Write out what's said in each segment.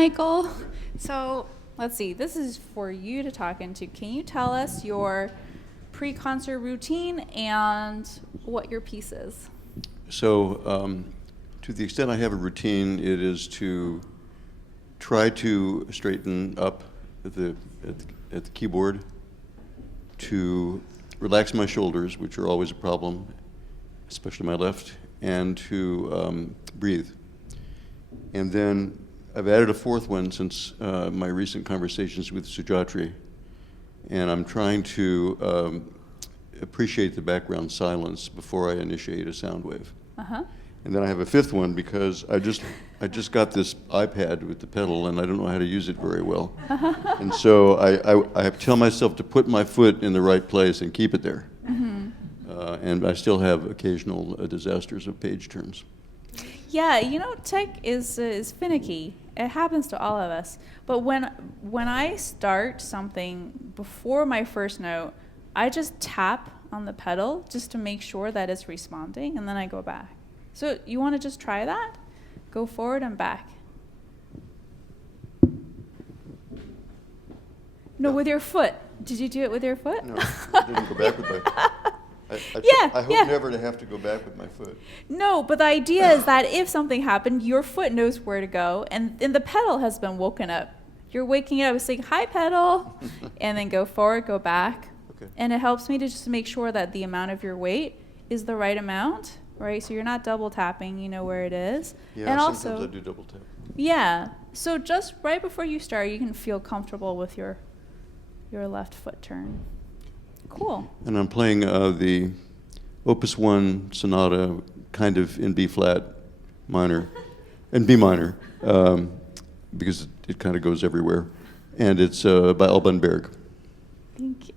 Michael. So let's see, this is for you to talk into. Can you tell us your pre-concert routine and what your piece is? So to the extent I have a routine, it is to try to straighten up at the keyboard, to relax my shoulders, which are always a problem, especially my left, and to breathe. And then I've added a fourth one since my recent conversations with Sujatri, and I'm trying to appreciate the background silence before I initiate a sound wave. Uh-huh. And then I have a fifth one because I just got this iPad with the pedal and I don't know how to use it very well. And so I tell myself to put my foot in the right place and keep it there. Mm-hmm. And I still have occasional disasters of page turns. Yeah, you know, tech is finicky. It happens to all of us. But when I start something before my first note, I just tap on the pedal just to make sure that it's responding, and then I go back. So you want to just try that? Go forward and back. No, with your foot. Did you do it with your foot? No, I didn't go back with my I hope never to have to go back with my foot. No, but the idea is that if something happened, your foot knows where to go, and the pedal has been woken up. You're waking it up saying, hi, pedal, and then go forward, go back. Okay. And it helps me to just make sure that the amount of your weight is the right amount, right? So you're not double tapping, you know where it is. Yeah, and sometimes also, I do double tap. Yeah, so just right before you start, you can feel comfortable with your left foot turn. Cool. And I'm playing the Opus 1 Sonata kind of in B flat minor, and B minor, because it kind of goes everywhere. And it's by Alban Berg. Thank you.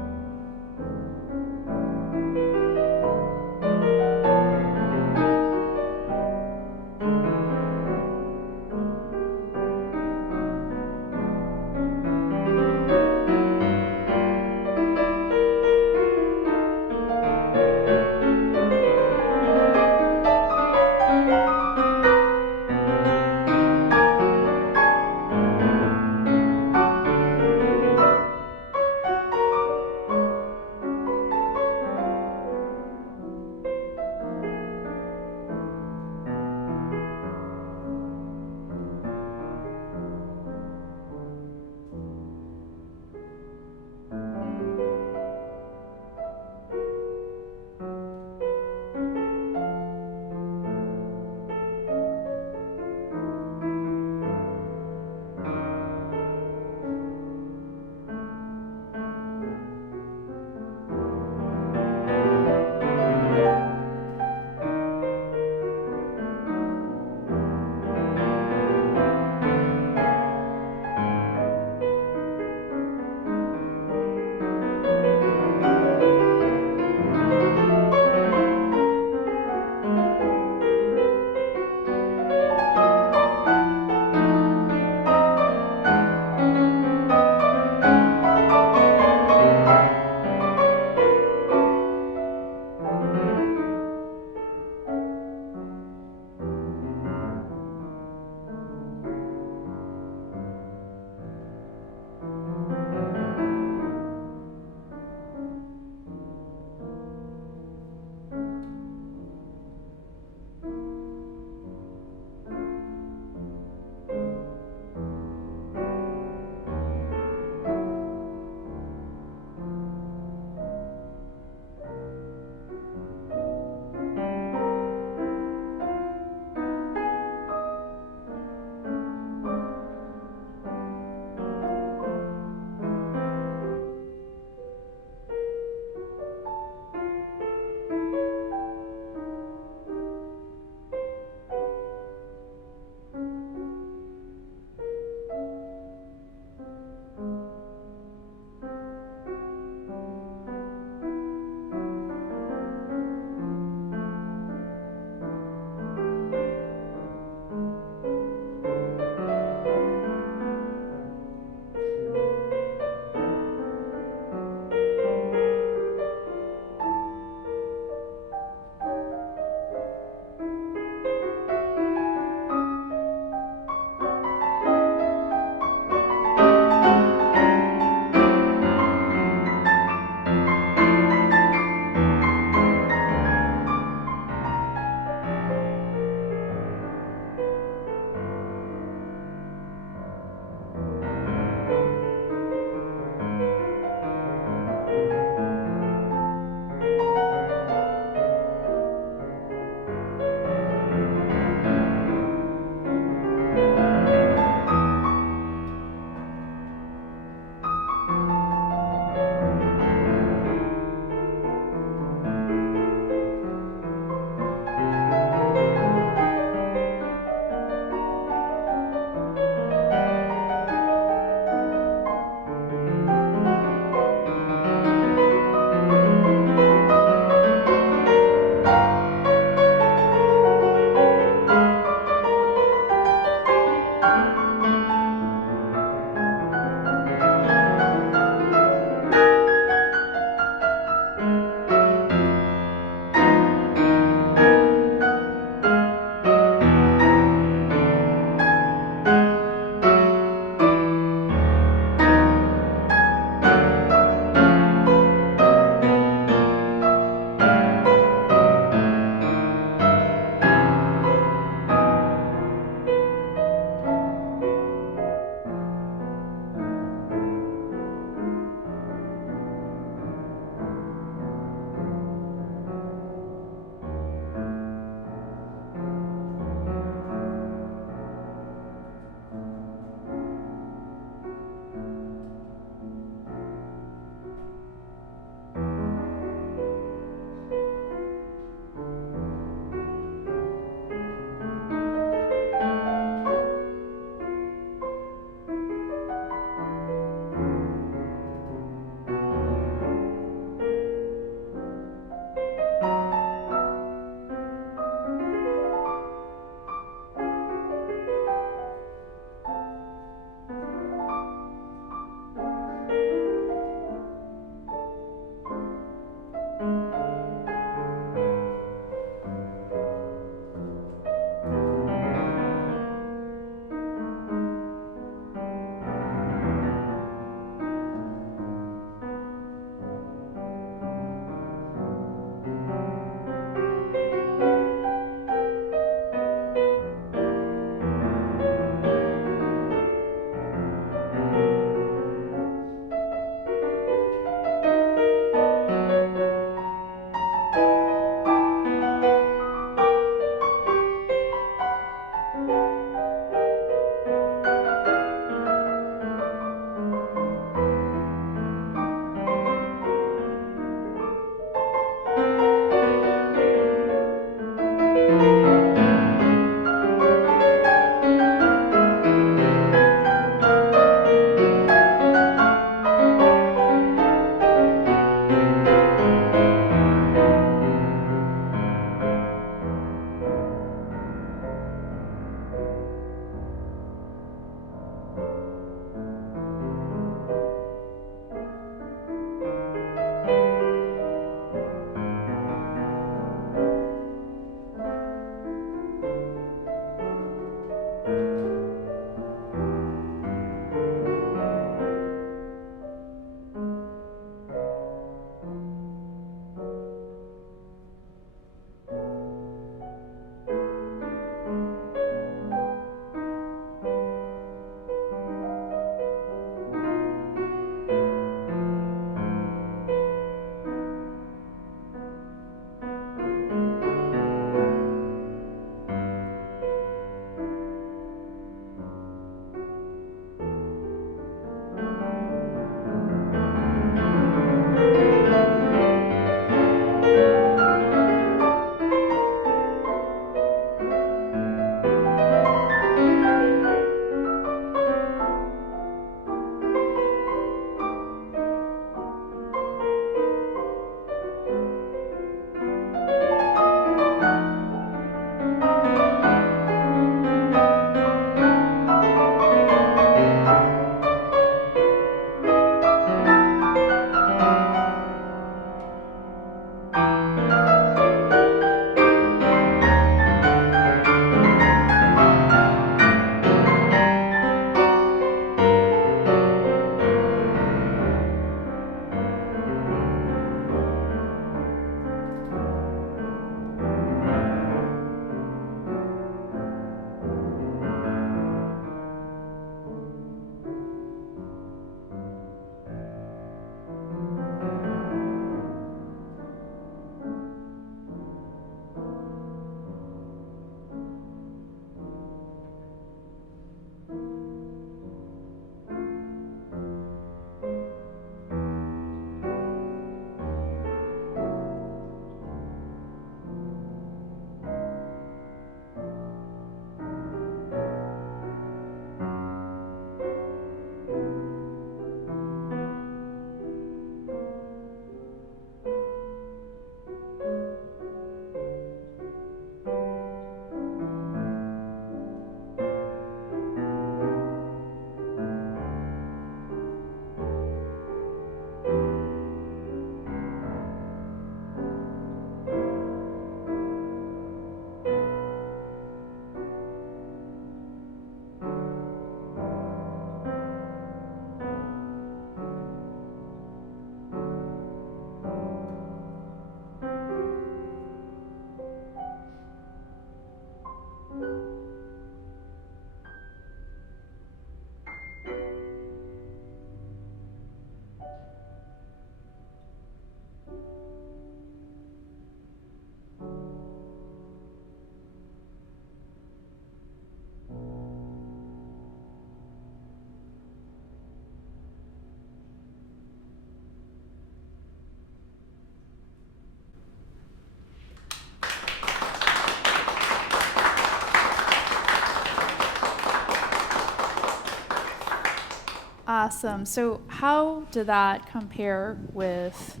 Awesome. So how did that compare with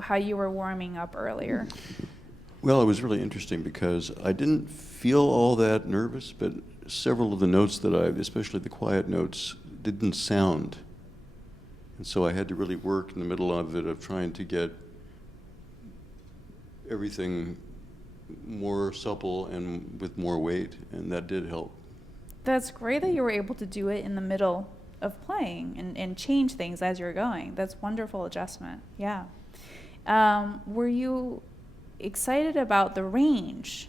how you were warming up earlier? Well, it was really interesting because I didn't feel all that nervous, but several of the notes that especially the quiet notes, didn't sound. And so I had to really work in the middle of it, of trying to get everything more supple and with more weight, and that did help. That's great that you were able to do it in the middle of playing and change things as you're going. That's wonderful adjustment. Yeah. Were you excited about the range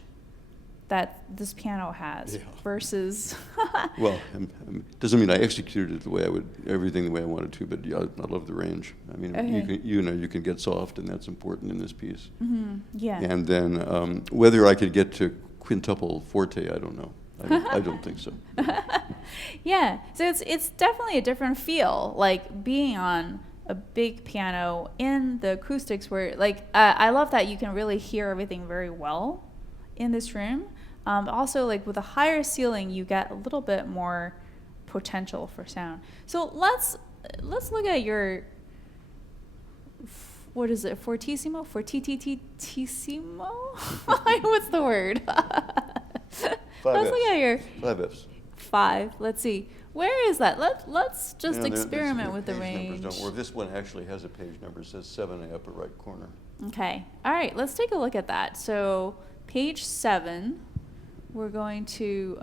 that this piano has versus? Well, doesn't mean I executed it the way everything the way I wanted to, but yeah, I love the range. I mean, Okay. you can get soft, and that's important in this piece. Mm-hmm. Yeah. And then whether I could get to quintuple forte, I don't know. I don't think so. Yeah. So it's definitely a different feel, like being on a big piano in the acoustics where, like, I love that you can really hear everything very well in this room. Also, like with a higher ceiling, you get a little bit more potential for sound. So let's look at your, what is it, fortissimo? Fortitissimo? What's the word? Let's look at your 5 Fs. 5. Let's see. Where is that? Let's just Yeah, experiment with the page range. numbers don't work. This one actually has a page number. It says 7 in the upper right corner. Okay. All right. Let's take a look at that. So page 7, we're going to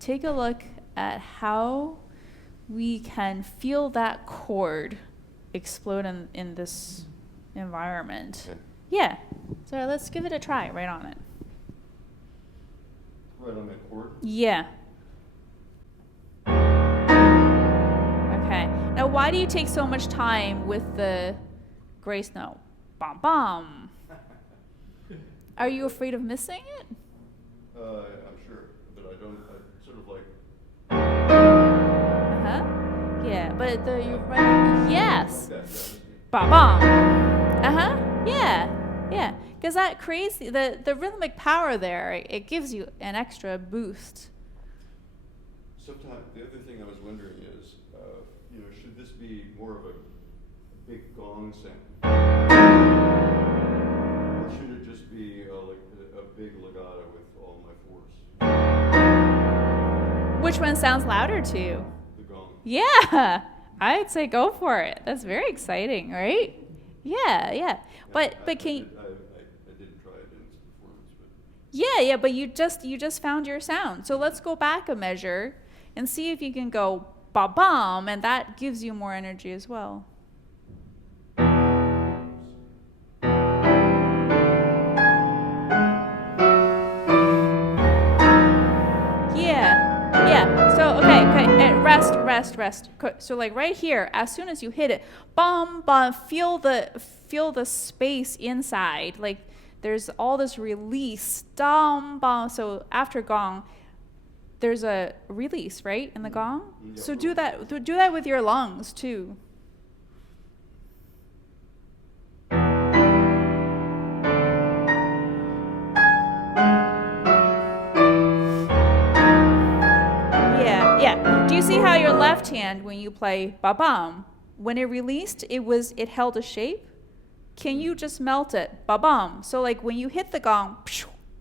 take a look at how we can feel that chord explode in this environment. Okay. Yeah. So let's give it a try right on it. Right on that chord? Yeah. Okay. Now, why do you take so much time with the grace note? Bom bom. Are you afraid of missing it? I'm sure, but I sort of like. Yeah, but you're right. Yes. Like that, Bom bom. Yeah. Because that crazy, the rhythmic power there, it gives you an extra boost. Sometimes the other thing I was wondering is, should this be more of a big gong sound, or should it just be like a big legato with all my force? Which one sounds louder to you? The gong. Yeah, I'd say go for it. That's very exciting, right? Yeah. But can you? I didn't try it in this performance, but. Yeah, but you just found your sound. So let's go back a measure and see if you can go ba-bum, and that gives you more energy as well. Yeah. So okay. Rest. So like right here, as soon as you hit it, bum, feel the space inside. Like there's all this release, dum, bum. So after gong, there's a release, right, in the gong. Yeah. So do that with your lungs too. Yeah. Do you see how your left hand, when you play ba-bum, when it released, it held a shape? Can you just melt it? Ba-bum. So like when you hit the gong,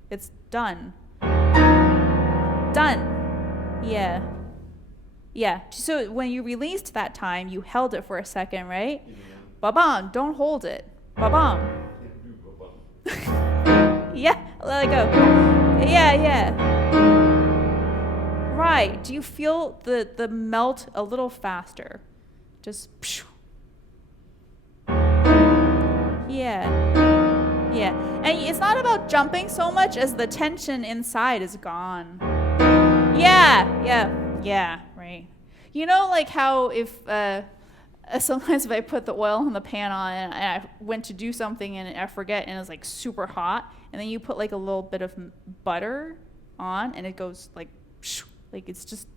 it's done. Done. Yeah. So when you released that time, you held it for a second, right? Ba-bum. Don't hold it. Ba-bum. Yeah. Let it go. Yeah. Right. Do you feel the melt a little faster? Just. Yeah. And it's not about jumping so much as the tension inside is gone. Yeah, right. You know, like how if sometimes if I put the oil in the pan on and I went to do something and I forget and it's like super hot, and then you put like a little bit of butter on and it goes like it's just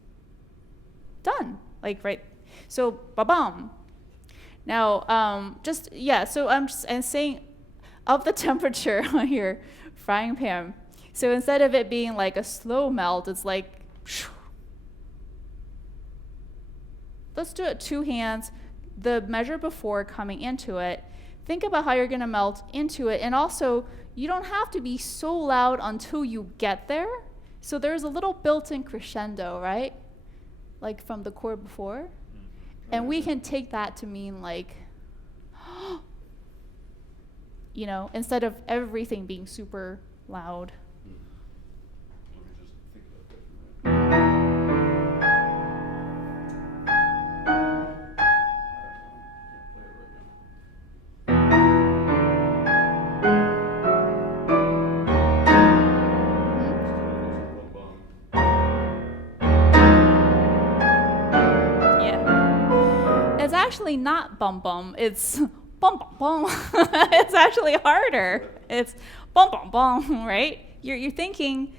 done, like right. So ba-bum. Now, so I'm saying of the temperature on your frying pan. So instead of it being like a slow melt, it's like let's do it 2 hands, the measure before coming into it. Think about how you're going to melt into it. And also, you don't have to be so loud until you get there. So there's a little built-in crescendo, right? Like from the chord before. And we can take that to mean like, you know, instead of everything being super loud. Let me just think about that for a minute. Actually not bum bum, it's bum bum bum. It's actually harder. It's bum bum bum, right? You're thinking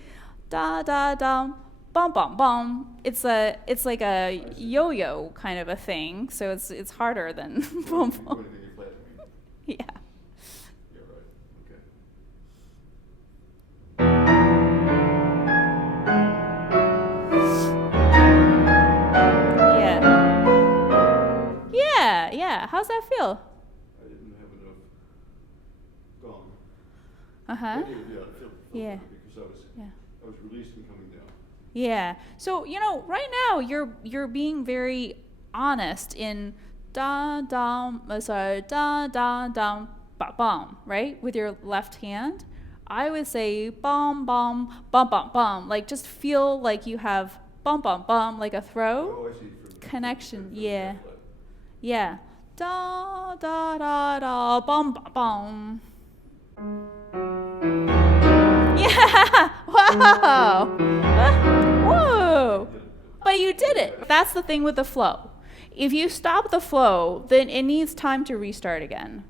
da da da bum bum bum. It's like a yo-yo kind of a thing, so it's harder than bum bum. Yeah. Yeah, right. Okay. Yeah. How's that feel? I didn't have enough gong. Uh-huh. Yeah. Because I was released and coming down. Yeah. So, you know, right now you're being very honest in da dum da dum ba bum, right? With your left hand. I would say bum bum bum bum bum. Like just feel like you have bum bum bum like a throw. Oh, I see. Connection. Yeah. Yeah. Da da da da bum bum bum. Yeah. Wow. Whoa. But you did it. That's the thing with the flow. If you stop the flow, then it needs time to restart again.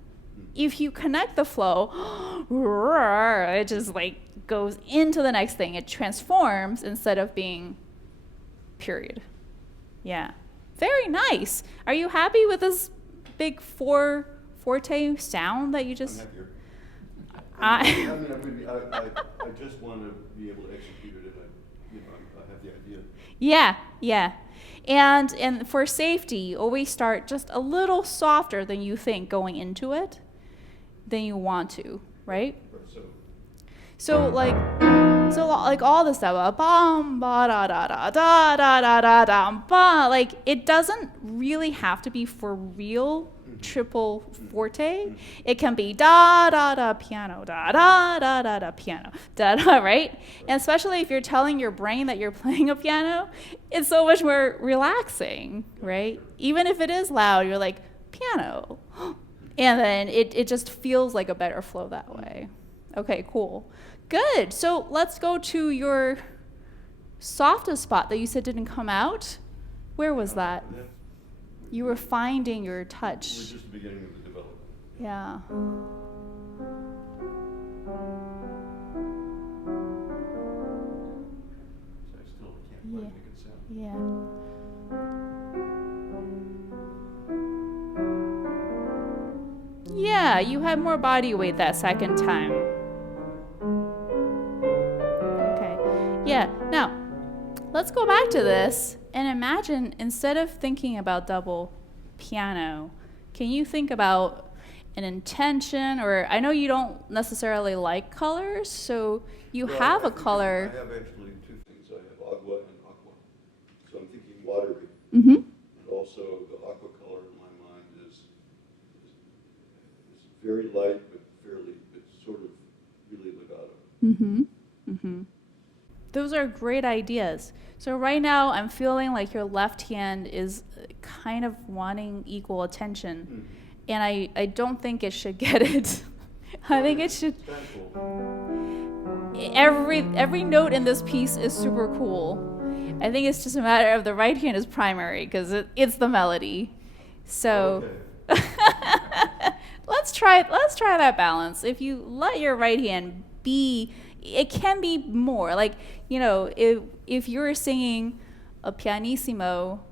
If you connect the flow, it just like goes into the next thing. It transforms instead of being period. Yeah. Very nice. Are you happy with this big forte sound that you just... I'm happier. I just want to be able to execute it, and I have the idea. Yeah. And for safety, always start just a little softer than you think going into it, than you want to, right? So like all this stuff, bum ba da da da da da da da da ba. Like it doesn't really have to be for real triple forte. It can be da da da piano, da da da da da piano, da da, right? And especially if you're telling your brain that you're playing a piano, it's so much more relaxing, right? Even if it is loud, you're like piano, and then it just feels like a better flow that way. Okay, cool. Good. So let's go to your softest spot that you said didn't come out. Where was that? You were finding your touch. We're just the beginning of the development. Yeah. So I still can't quite make it sound. Yeah. Yeah, you had more body weight that second time. Okay. Yeah. Now, let's go back to this and imagine instead of thinking about double piano, can you think about an intention? Or I know you don't necessarily like colors, so you have a color. I have actually two things. I have agua and aqua. So I'm thinking watery. Mm-hmm. And also the aqua color in my mind is very light, but it's sort of really legato. Mm-hmm. Mm-hmm. Those are great ideas. So right now I'm feeling like your left hand is kind of wanting equal attention. Mm-hmm. And I don't think it should get it. I think it should. Every note in this piece is super cool. I think it's just a matter of the right hand is primary because it's the melody. So let's try that balance. If you let your right hand be, it can be more. Like, you know, if you're singing a pianissimo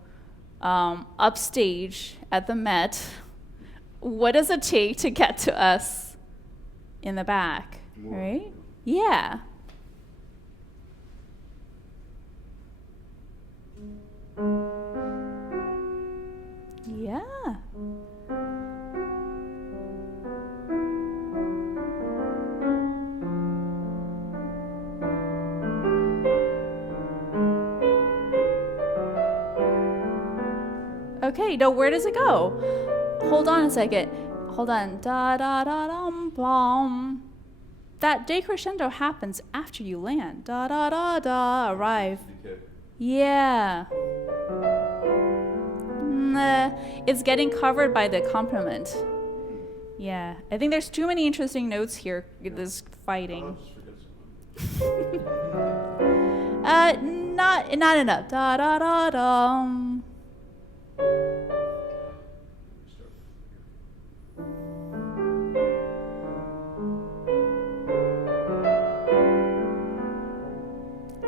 upstage at the Met, what does it take to get to us in the back, right? Yeah. Yeah. Okay, no, where does it go? Hold on a second. Hold on. Da da da dum bum. That decrescendo happens after you land. Da da da da. Arrive. Yeah. It's getting covered by the accompaniment. Yeah. I think there's too many interesting notes here. This fighting. Not enough. Da da da dum.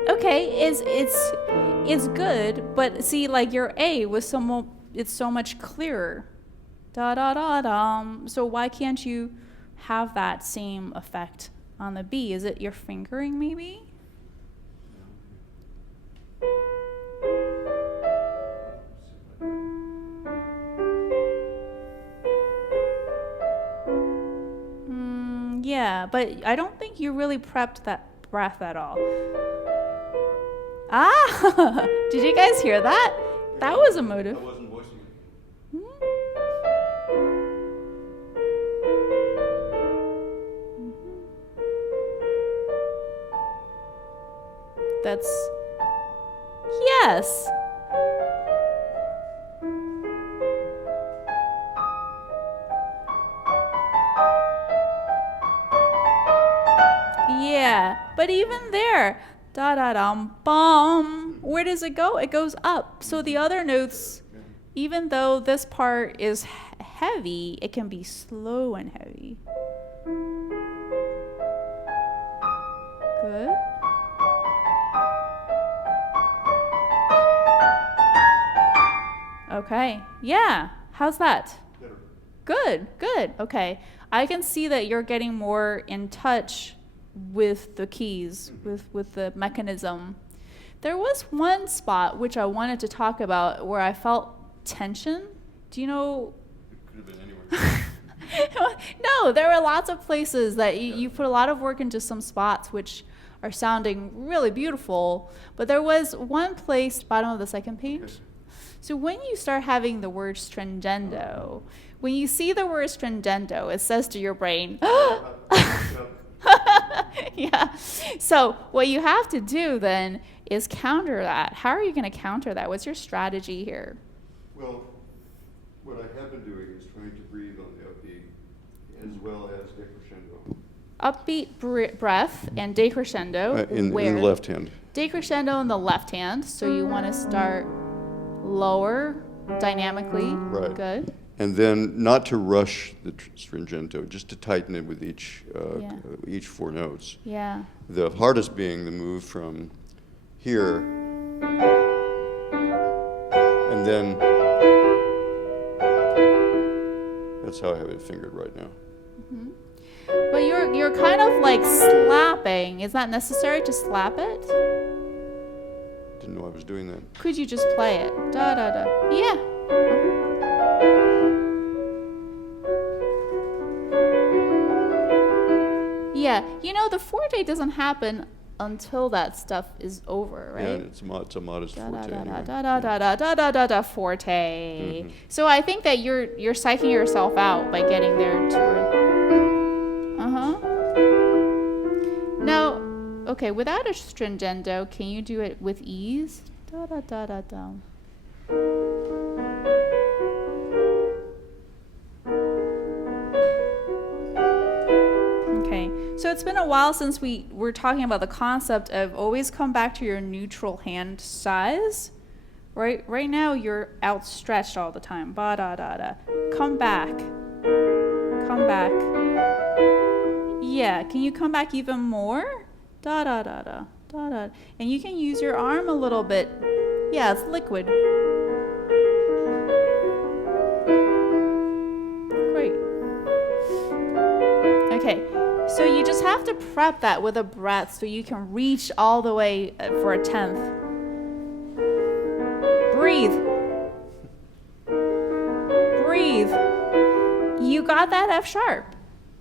Okay, it's good, but see, like your A was it's so much clearer. Da da da dum. So why can't you have that same effect on the B? Is it your fingering maybe? Yeah, but I don't think you really prepped that breath at all. Ah, did you guys hear that? That was emotive. I wasn't voicing it. That's, yes. Yeah, but even there, da da dum bum, where does it go? It goes up. So the other notes, even though this part is heavy, it can be slow and heavy. Good. Okay, yeah, how's that? Good, good, okay. I can see that you're getting more in touch with the keys, with the mechanism. There was one spot which I wanted to talk about where I felt tension. Do you know? It could have been anywhere. No, there were lots of places that you put a lot of work into some spots which are sounding really beautiful, but there was one place, bottom of the second page. Okay. So when you start having the word stringendo, when you see the word stringendo, it says to your brain, yeah. So what you have to do then is counter that. How are you going to counter that? What's your strategy here? Well, what I have been doing is trying to breathe on the upbeat as well as decrescendo. Upbeat breath and decrescendo. In the left hand. Decrescendo in the left hand. So you want to start lower dynamically. Right. Good. And then not to rush the stringento, just to tighten it with each four notes. Yeah. The hardest being the move from here, and then that's how I have it fingered right now. Mm-hmm. But you're kind of like slapping. Is that necessary to slap it? Didn't know I was doing that. Could you just play it? Da da da. Yeah. Yeah, you know, the forte doesn't happen until that stuff is over, right? Yeah, it's a modest forte. Da da da da da da da da forte. Mm-hmm. So I think that you're psyching yourself out by getting there toward. Now, okay, without a stringendo, can you do it with ease? Da da da da da. So it's been a while since we were talking about the concept of always come back to your neutral hand size. Right now you're outstretched all the time. Ba da da da. Come back. Come back. Yeah, can you come back even more? Da da da da. Da da. And you can use your arm a little bit. Yeah, it's liquid. Great. Okay. So you just have to prep that with a breath so you can reach all the way for a 10th. Breathe. got that F sharp.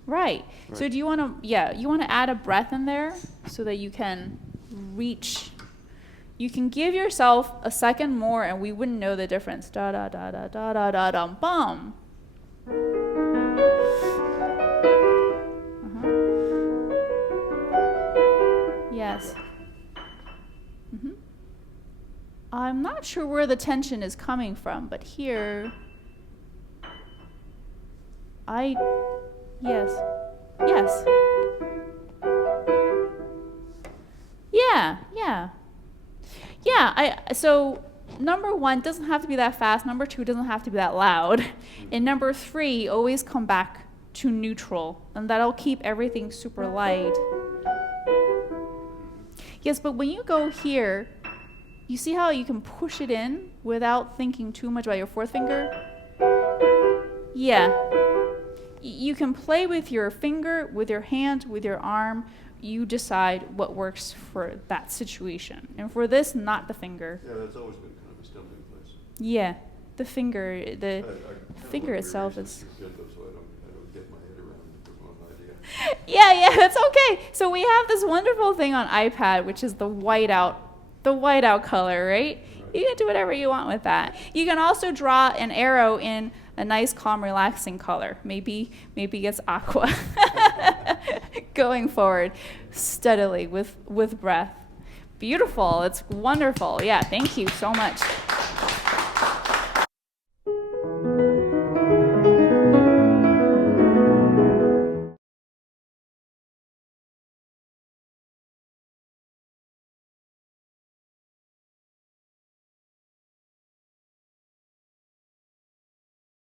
Right. So do you want to, you want to add a breath in there so that you can reach. You can give yourself a second more and we wouldn't know the difference. Da da da da da da da da bum. Yes. I'm not sure where the tension is coming from, but here, yes. Yeah, so number 1 doesn't have to be that fast, number 2 doesn't have to be that loud, and number 3, always come back to neutral, and that'll keep everything super light. Yes, but when you go here, you see how you can push it in without thinking too much about your 4th finger? Yeah. You can play with your finger, with your hand, with your arm. You decide what works for that situation. And for this, not the finger. Yeah, that's always been kind of a stumbling place. Yeah, the finger, finger itself is. So I don't get my head around the wrong idea. Yeah, that's okay. So we have this wonderful thing on iPad, which is the whiteout color, right? You can do whatever you want with that. You can also draw an arrow in a nice, calm, relaxing color. Maybe it's aqua. Going forward steadily with breath. Beautiful. It's wonderful. Yeah, thank you so much.